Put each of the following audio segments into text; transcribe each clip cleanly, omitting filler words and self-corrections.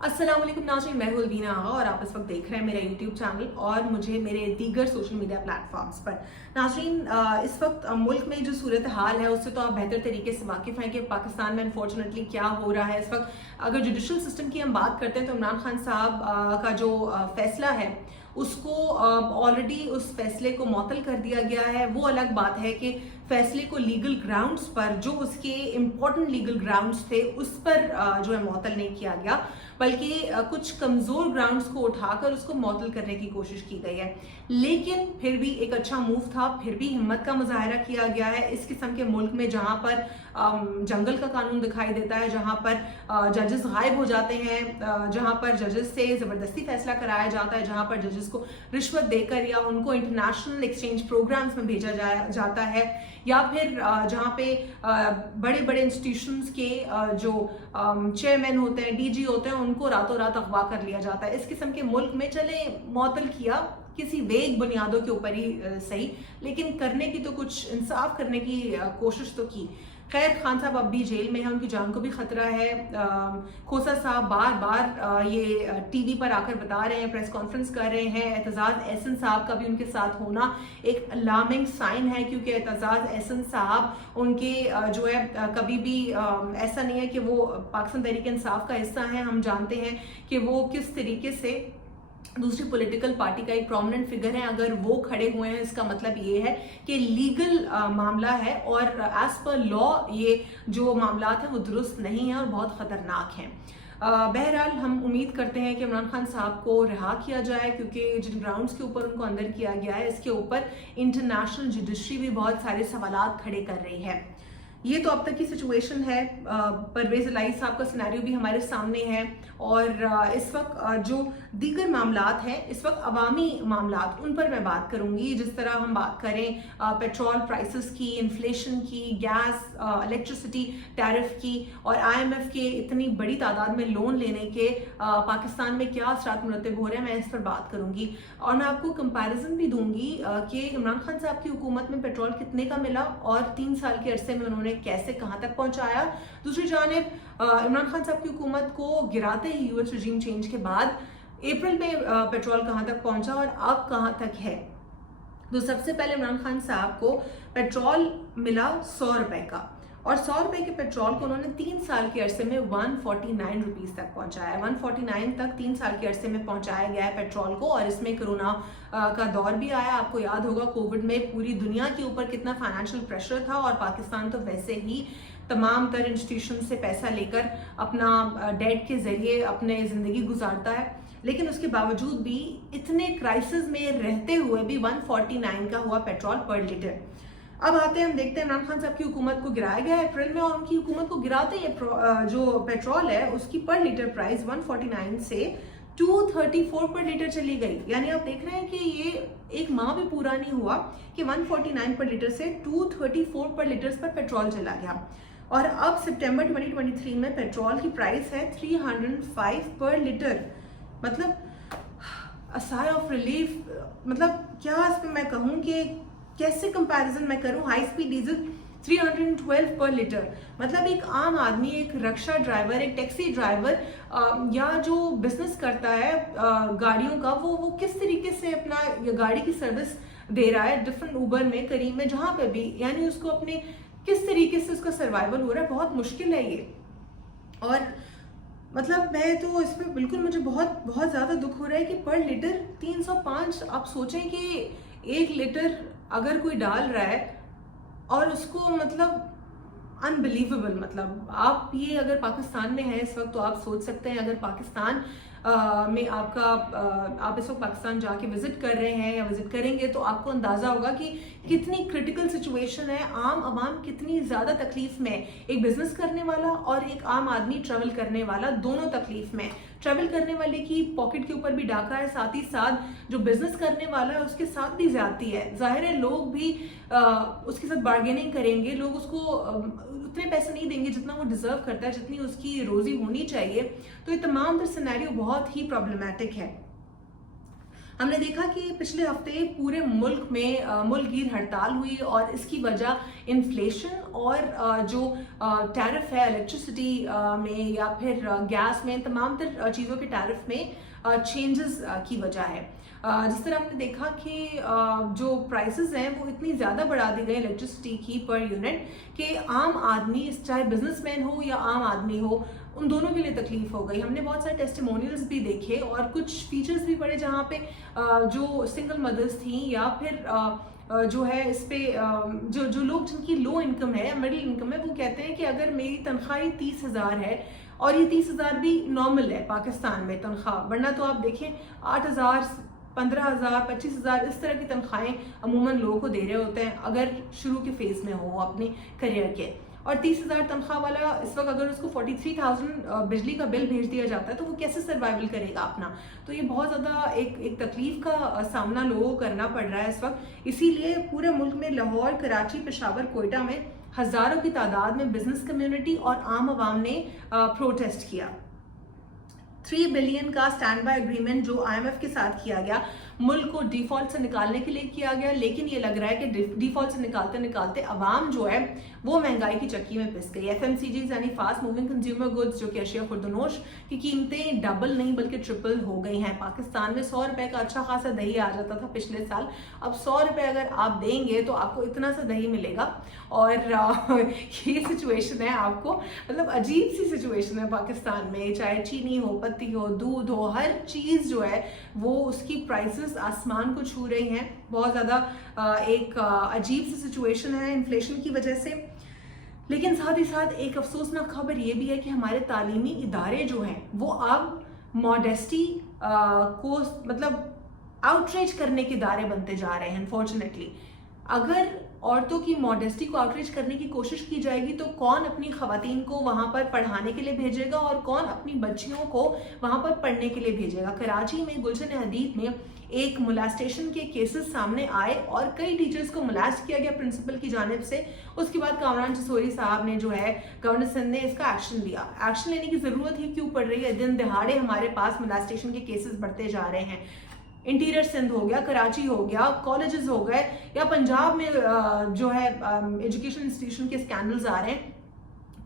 अस्सलाम वालेकुम नाज़रीन, मैं हूं अलवीना आगा और आप इस वक्त देख रहे हैं मेरा यूट्यूब चैनल और मुझे मेरे दीगर सोशल मीडिया प्लेटफॉर्म्स पर। नाज़रीन, इस वक्त मुल्क में जो सूरत हाल है उससे तो आप बेहतर तरीके से वाकिफ़ हैं कि पाकिस्तान में अनफॉर्चुनेटली क्या हो रहा है इस वक्त। अगर जुडिशल सिस्टम की हम बात करते हैं तो इमरान खान साहब का जो फैसला है उसको ऑलरेडी उस फैसले को मुअत्तल कर दिया गया है। वो अलग बात है कि फैसले को लीगल ग्राउंड्स पर, जो उसके इम्पोर्टेंट लीगल ग्राउंड्स थे उस पर जो है मुअत्तल नहीं किया गया, बल्कि कुछ कमज़ोर ग्राउंड्स को उठाकर उसको मुअत्तल करने की कोशिश की गई है। लेकिन फिर भी एक अच्छा मूव था, फिर भी हिम्मत का मुजाहरा किया गया है इस किस्म के मुल्क में जहाँ पर जंगल का कानून दिखाई देता है, जहाँ पर जजेस गायब हो जाते हैं, जहाँ पर जजेस से ज़बरदस्ती फैसला कराया जाता है, जहाँ पर जजेस को रिश्वत देकर या उनको इंटरनेशनल एक्सचेंज प्रोग्राम्स में भेजा जाता है, या फिर जहाँ पे बड़े बड़े इंस्टीट्यूशंस के जो चेयरमैन होते हैं, डीजी होते हैं, उनको रातों रात अगवा कर लिया जाता है। इस किस्म के मुल्क में चले मुअत्तल किया किसी वेग बुनियादों के ऊपर ही सही, लेकिन करने की तो कुछ इंसाफ करने की कोशिश तो की। खैर, खान साहब अब भी जेल में हैं, उनकी जान को भी खतरा है। खोसा साहब बार बार ये टीवी पर आकर बता रहे हैं, प्रेस कॉन्फ्रेंस कर रहे हैं। एतजाज एहसन साहब का भी उनके साथ होना एक अलार्मिंग साइन है, क्योंकि एतजाज एहसन साहब उनके जो है कभी भी ऐसा नहीं है कि वो पाकिस्तान तहरीक इंसाफ का हिस्सा हैं। हम जानते हैं कि वो किस तरीके से दूसरी पॉलिटिकल पार्टी का एक प्रोमिनेंट फिगर है। अगर वो खड़े हुए हैं इसका मतलब ये है कि लीगल मामला है और एज पर लॉ ये जो मामला है वो दुरुस्त नहीं है और बहुत ख़तरनाक हैं। बहरहाल हम उम्मीद करते हैं कि इमरान खान साहब को रिहा किया जाए, क्योंकि जिन ग्राउंड्स के ऊपर उनको अंदर किया गया है इसके ऊपर इंटरनेशनल जुडिशरी भी बहुत सारे सवालात खड़े कर रही है। ये तो अब तक की सिचुएशन है। परवेज इलाही साहब का सिनेरियो भी हमारे सामने है और इस वक्त जो दीगर मामलात हैं, इस वक्त अवामी मामलात, उन पर मैं बात करूंगी। जिस तरह हम बात करें पेट्रोल प्राइसेस की, इन्फ्लेशन की, गैस इलेक्ट्रिसिटी टैरिफ की और IMF के इतनी बड़ी तादाद में लोन लेने के पाकिस्तान में क्या असरात मुरतब हो रहे हैं, मैं इस पर बात करूंगी। और मैं आपको कंपैरिजन भी दूंगी कि इमरान खान साहब की हुकूमत में पेट्रोल कितने का मिला और 3 साल के अरसे में उन्होंने कैसे कहां तक पहुंचाया। दूसरी जानिब इमरान खान साहब की हुकूमत को गिराते ही US रजीम चेंज के बाद अप्रैल में पेट्रोल कहां तक पहुंचा और अब कहां तक है। तो सबसे पहले इमरान खान साहब को पेट्रोल मिला 100 रुपए का और 100 रुपए के पेट्रोल को उन्होंने 3 साल के अरसे में 149 रुपीस तक पहुंचाया। 149 तक 3 साल के अरसे में पहुंचाया गया है पेट्रोल को। और इसमें कोरोना का दौर भी आया। आपको याद होगा कोविड में पूरी दुनिया के ऊपर कितना फाइनेंशियल प्रेशर था और पाकिस्तान तो वैसे ही तमाम तर इंस्टीट्यूशन से पैसा लेकर अपना डेट के जरिए अपने ज़िंदगी गुजारता है, लेकिन उसके बावजूद भी इतने क्राइसिस में रहते हुए भी 149 का हुआ पेट्रोल पर लीटर। अब आते हैं, हम देखते हैं इमरान खान साहब की हुकूमत को गिराया गया अप्रैल में और उनकी हुकूमत को गिराते ही जो पेट्रोल है उसकी पर लीटर प्राइस 149 से 234 पर लीटर चली गई। यानी आप देख रहे हैं कि ये एक माह भी पूरा नहीं हुआ कि 149 पर लीटर से 234 पर लीटर पर पेट्रोल चला गया। और अब सितंबर 2023 में पेट्रोल की प्राइस है 305 पर लीटर। मतलब अ साइ ऑफ रिलीफ। मतलब क्या इस पर मैं कहूँ कि कैसे कंपैरिजन मैं करूं। हाई स्पीड डीजल 312 पर लीटर। मतलब एक आम आदमी, एक रिक्शा ड्राइवर, एक टैक्सी ड्राइवर या जो बिजनेस करता है गाड़ियों का, वो किस तरीके से अपना गाड़ी की सर्विस दे रहा है डिफरेंट उबर में, करीम में, जहां पे भी, यानी उसको अपने किस तरीके से उसका सर्वाइवल हो रहा है। बहुत मुश्किल है ये। और मतलब मैं तो इस पर बिल्कुल, मुझे बहुत बहुत ज़्यादा दुख हो रहा है कि पर लीटर 305। आप सोचें कि 1 लीटर अगर कोई डाल रहा है और उसको, मतलब अनबिलीवेबल। मतलब आप ये अगर पाकिस्तान में है इस वक्त तो आप सोच सकते हैं, अगर पाकिस्तान में आप इस वक्त पाकिस्तान जाके विजिट कर रहे हैं या विजिट करेंगे तो आपको अंदाजा होगा कि कितनी क्रिटिकल सिचुएशन है। आम आवाम कितनी ज़्यादा तकलीफ में, एक बिजनेस करने वाला और एक आम आदमी ट्रेवल करने वाला, दोनों तकलीफ में। ट्रेवल करने वाले की पॉकेट के ऊपर भी डाका है, साथ ही साथ जो बिजनेस करने वाला है उसके साथ भी ज्यादती है। जाहिर है लोग भी उसके साथ बार्गेनिंग करेंगे, लोग उसको उतने पैसे नहीं देंगे जितना वो डिजर्व करता है, जितनी उसकी रोजी होनी चाहिए। तो ये तमाम तर सिनेरियो बहुत ही प्रॉब्लमैटिक है। हमने देखा कि पिछले हफ्ते पूरे मुल्क में मुल्कगीर हड़ताल हुई और इसकी वजह इन्फ्लेशन और जो टैरिफ है इलेक्ट्रिसिटी में या फिर गैस में, तमाम तर चीज़ों के टैरिफ में चेंजेस की वजह है। जिस तरह हमने देखा कि जो प्राइसेस हैं वो इतनी ज़्यादा बढ़ा दी गई इलेक्ट्रिसिटी की पर यूनिट कि आम आदमी, चाहे बिजनेसमैन हो या आम आदमी हो, उन दोनों के लिए तकलीफ हो गई। हमने बहुत सारे टेस्टिमोनियल्स भी देखे और कुछ फीचर्स भी पढ़े जहाँ पे जो सिंगल मदर्स थी या फिर जो है इस पे जो लोग जिनकी लो इनकम है, मिडिल इनकम है, वो कहते हैं कि अगर मेरी तनख्वाह 30,000 है और ये 30,000 भी नॉर्मल है पाकिस्तान में तनख्वाह, वरना तो आप देखें 8,000, 15,000, 25,000 इस तरह की तनख्वाहें अमूमन लोगों को दे रहे होते हैं अगर शुरू के फेज़ में हो अपने करियर के। और 30,000 तनख्वाह वाला इस वक्त अगर उसको 43,000 बिजली का बिल भेज दिया जाता है तो वो कैसे सर्वाइवल करेगा अपना। तो ये बहुत ज़्यादा एक तकलीफ का सामना लोगों को करना पड़ रहा है इस वक्त। इसीलिए पूरे मुल्क में लाहौर, कराची, पेशावर, कोयटा में हज़ारों की तादाद में बिजनेस कम्युनिटी और आम आवाम ने प्रोटेस्ट किया। 3 बिलियन का स्टैंड बाय एग्रीमेंट जो IMF के साथ किया गया, मुल्क को डिफॉल्ट से निकालने के लिए किया गया, लेकिन ये लग रहा है कि डिफॉल्ट से निकालते निकालते अवाम जो है वो महंगाई की चक्की में पिस गई। FMCG यानी फास्ट मूविंग कंज्यूमर गुड्स, जो कि अशिया खुर्दनोश की कीमतें डबल नहीं बल्कि ट्रिपल हो गई हैं। पाकिस्तान में 100 रुपए का अच्छा खासा दही आ जाता था पिछले साल, अब 100 रुपए अगर आप देंगे तो आपको इतना सा दही मिलेगा। और ये सिचुएशन है, आपको मतलब अजीब सी सिचुएशन है पाकिस्तान में, चाहे चीनी हो, पत्ती हो, दूध हो, हर चीज़ जो है वो उसकी प्राइसेस आसमान को छू रही हैं। बहुत ज़्यादा एक अजीब सी सिचुएशन है इन्फ्लेशन की वजह से। लेकिन साथ ही साथ एक अफसोसनाक खबर ये भी है कि हमारे तालीमी इदारे जो हैं वो अब मॉडेस्टी को मतलब आउटरीच करने के इदारे बनते जा रहे हैं अनफॉर्चुनेटली। अगर औरतों की मॉडेस्टी को आउटरीच करने की कोशिश की जाएगी तो कौन अपनी खवातीन को वहाँ पर पढ़ाने के लिए भेजेगा और कौन अपनी बच्चियों को वहाँ पर पढ़ने के लिए भेजेगा। कराची में गुलशन हदीद में एक मोलास्टेशन के केसेस सामने आए और कई टीचर्स को मोलास्ट किया गया प्रिंसिपल की जानिब से। उसके बाद कामरान जसोरी साहब ने जो है गवर्नर सिंध ने इसका एक्शन लिया। एक्शन लेने की ज़रूरत ही क्यों पड़ रही है? दिन दिहाड़े हमारे पास मोलास्टेशन के केसेस बढ़ते जा रहे हैं। इंटीरियर सिंध हो गया, कराची हो गया, कॉलेजेस हो गए, या पंजाब में जो है एजुकेशन इंस्टीट्यूशन के स्कैंडल्स आ रहे हैं।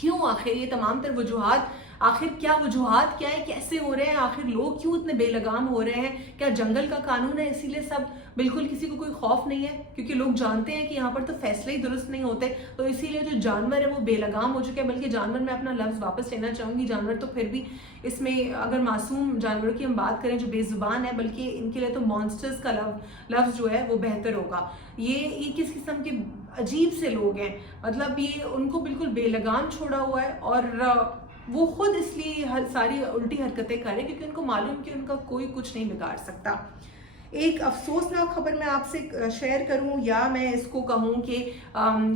क्यों आखिर ये तमाम तर वजूहात, आखिर क्या वजूहात क्या है, कैसे हो रहे हैं, आखिर लोग क्यों इतने बेलगाम हो रहे हैं? क्या जंगल का कानून है इसीलिए सब बिल्कुल किसी को कोई खौफ नहीं है? क्योंकि लोग जानते हैं कि यहाँ पर तो फैसले ही दुरुस्त नहीं होते, तो इसीलिए जो जानवर है वो बेलगाम हो चुके हैं। बल्कि जानवर, मैं अपना लफ्ज़ वापस लेना चाहूँगी, जानवर तो फिर भी इसमें अगर मासूम जानवरों की हम बात करें जो बेजुबान है, बल्कि इनके लिए तो मॉन्स्टर्स का लफ्ज़ जो है वो बेहतर होगा। ये किस किस्म के अजीब से लोग हैं, मतलब ये उनको बिल्कुल बेलगाम छोड़ा हुआ है और वो खुद इसलिए सारी उल्टी हरकतें करें क्योंकि उनको मालूम कि उनका कोई कुछ नहीं बिगाड़ सकता। एक अफसोसनाक खबर मैं आपसे शेयर करूं या मैं इसको कहूं कि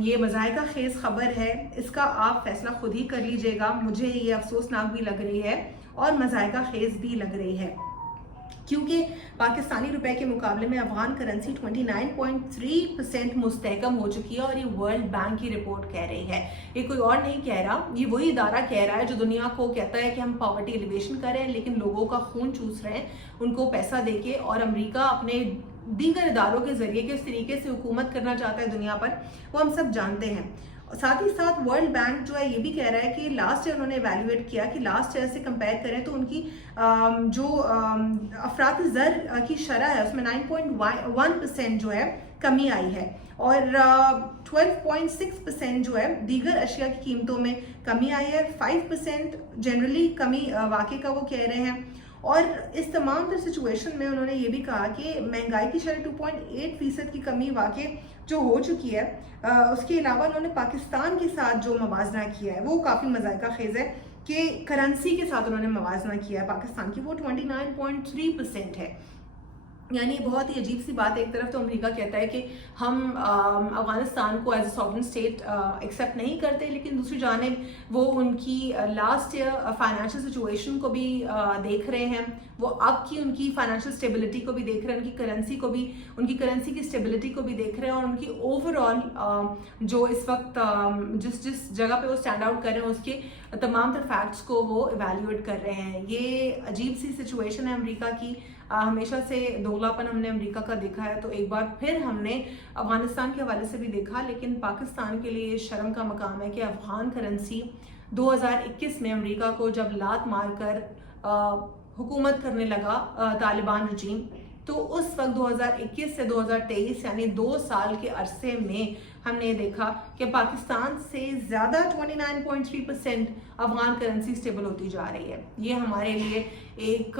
ये मज़ायका खेज़ खबर है, इसका आप फैसला खुद ही कर लीजिएगा। मुझे ये अफसोसनाक भी लग रही है और मज़ायका खेज़ भी लग रही है क्योंकि पाकिस्तानी रुपए के मुकाबले में अफगान करेंसी 29.3% मुस्तहकम हो चुकी है और ये वर्ल्ड बैंक की रिपोर्ट कह रही है। ये कोई और नहीं कह रहा, ये वही इदारा कह रहा है जो दुनिया को कहता है कि हम पॉवर्टी एलिवेशन कर रहे हैं लेकिन लोगों का खून चूस रहे हैं उनको पैसा देके। और अमेरिका अपने दीगर इदारों के जरिए किस तरीके से हुकूमत करना चाहता है दुनिया पर, वो हम सब जानते हैं। साथ ही साथ वर्ल्ड बैंक जो है ये भी कह रहा है कि लास्ट ईयर उन्होंने एवेल्युएट किया कि लास्ट ईयर से कंपेयर करें तो उनकी जो अफरात ज़र की शरह है उसमें 9.1% जो है कमी आई है और 12.6% जो है दीगर अशिया की कीमतों में कमी आई है। 5% जनरली कमी वाकई का वो कह रहे हैं। और इस तमाम तर सिचुएशन में उन्होंने ये भी कहा कि महंगाई की शरह 2.8% की कमी वाकई जो हो चुकी है। उसके अलावा उन्होंने पाकिस्तान के साथ जो मवाजना किया है वो काफ़ी मज़ायका खेज़ है कि करेंसी के साथ उन्होंने मवाजना किया है पाकिस्तान की, वो 29.3% है। यानी बहुत ही अजीब सी बात है। एक तरफ तो अमेरिका कहता है कि हम अफगानिस्तान को as a sovereign state accept नहीं करते, लेकिन दूसरी जानिब वो उनकी लास्ट ईयर फाइनेंशियल सिचुएशन को भी देख रहे हैं, वो अब की उनकी फाइनेंशियल स्टेबिलिटी को भी देख रहे हैं, उनकी करेंसी को भी, उनकी करेंसी की स्टेबिलिटी को भी देख रहे हैं और उनकी ओवरऑल जो इस वक्त जिस जगह पे वो स्टैंड आउट कर रहे हैं उसके तमाम तर फैक्ट्स को वो इवेल्यूएट कर रहे हैं। ये अजीब सी सिचुएशन है अमेरिका की। हमेशा से दोगलापन हमने अमेरिका का देखा है, तो एक बार फिर हमने अफगानिस्तान के हवाले से भी देखा। लेकिन पाकिस्तान के लिए शर्म का मकाम है कि अफगान करेंसी 2021 में अमेरिका को जब लात मारकर हुकूमत करने लगा तालिबान रजीम, तो उस वक्त 2021 से 2023 यानी 2 साल के अरसे में हमने देखा कि पाकिस्तान से ज़्यादा 29.3% अफगान करेंसी स्टेबल होती जा रही है। ये हमारे लिए एक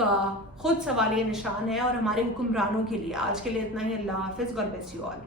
खुद सवालिया निशान है और हमारे हुक्मरानों के लिए। आज के लिए इतना ही। अल्लाह हाफिज़। God bless you all.